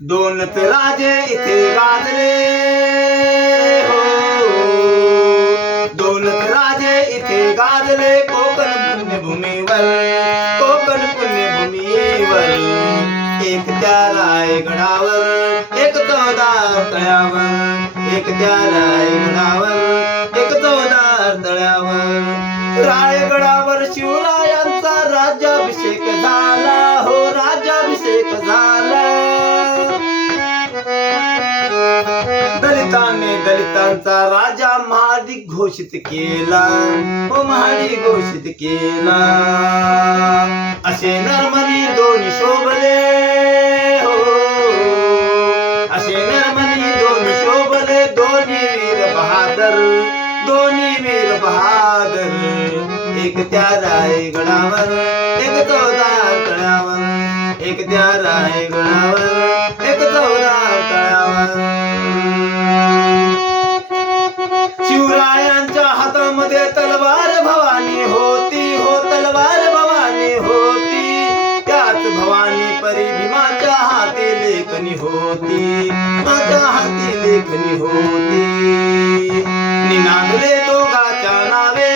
दोनच राजे इथे गाजले हो, दोनच राजे इथे गाजले कोकण पुण्यभूमीवर, कोकण पुण्यभूमीवर. एक त्या रायगडावर, एक चौदार तळ्यावर, एक त्या रायगडावर, एक चौदार तळ्यावर. रायगडावर शिवरायांचा राज्याभिषेक झाला हो, राज्याभिषेक झाला. दलितांनी दलितांचा राजा महाडी घोषित केला हो, महाडी घोषित केला. असे नरमणी दोन्ही शोभले हो, असे नरमणी दोन्ही शोभले. दोन्ही वीर बहादर, दोन्ही वीर बहादर. एक त्या रायगडावर, एक चौदार तळ्यावर, एक त्या रायगडावर, एक चौदार तळ्यावर. शिवरायांच्या हातामध्ये तलवार भवानी होती हो, तलवार भवानी होती. त्याच भवानी परी भीमाच्या हाती लेखनी होती, माझ्या हाती लेखनी होती. निनादले दोघाच्या नावे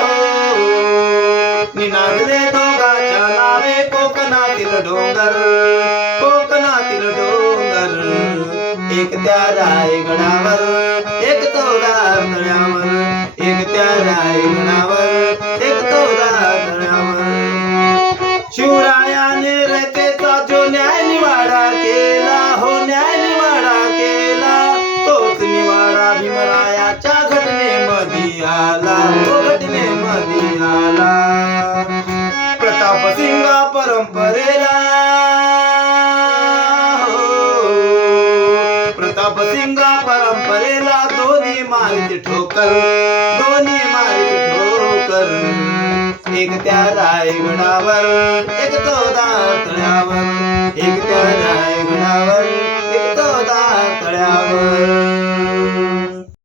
हो, निनादले दोघाच्या नावे. कोकणातील डोंगर, कोकणातील डोंगर. एक त्या रायगडावर, एक चौदार तळ्यावर, एक त्या रायगडावर, एक चौदार तळ्यावर. शिवरायाने रयतेचा जो न्याय निवाडा केला हो, न्याय निवाडा केला. तोच निवाडा भीमरायाच्या घटनेमध्ये आला हो, घटनेमध्ये आला. प्रतापसिंगा परंपरेला हो, प्रतापसिंगा परंपरेला दोन्ही मारीत ठोकर, दोन्ही मारीत ठोकर. एक त्या रायगडावर, एक चौदार तळ्यावर, एक त्या रायगडावर, एक चौदार तळ्यावर.